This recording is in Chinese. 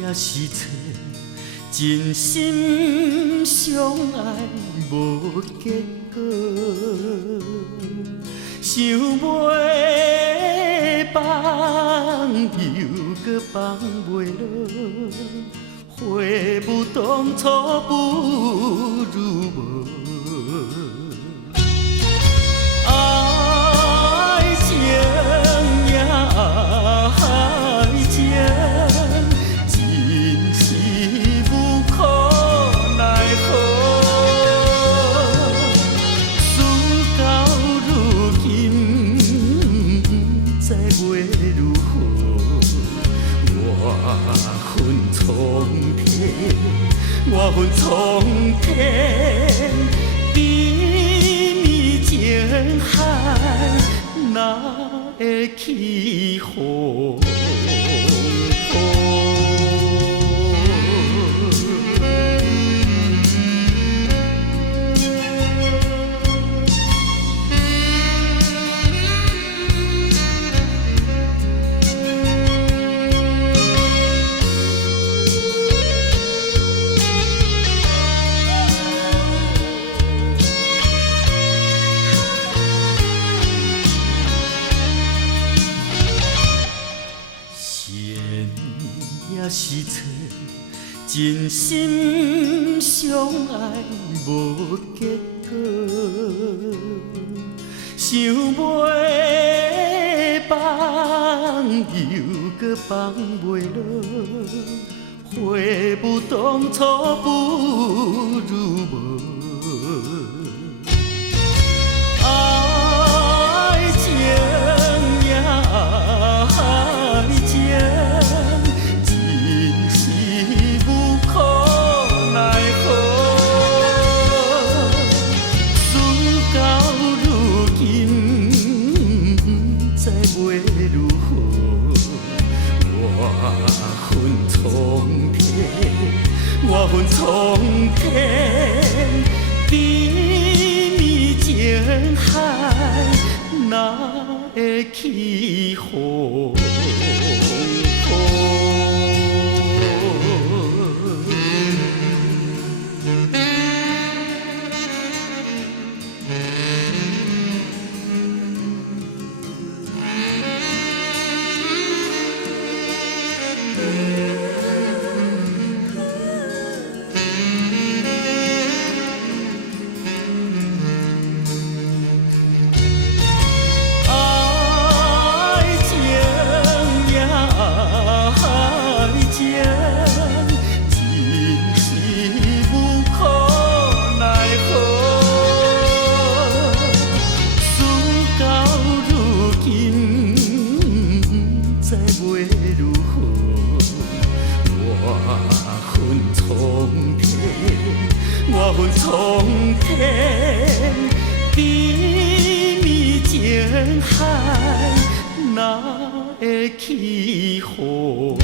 也是错，真心相爱无结果，想要放又搁放袂落，花舞当初不如无。爱情呀爱情，真是无可奈何。事到如今，不知袂如何。我恨苍天，我恨苍天，比蜜情海哪会起风波？也是错，真心相爱无结果，想要放又搁放袂落，花舞当初不如无。爱情呀爱情，我恨苍天，比蜜情海哪会起风波？我恨苍天，比蜜情海哪会起风？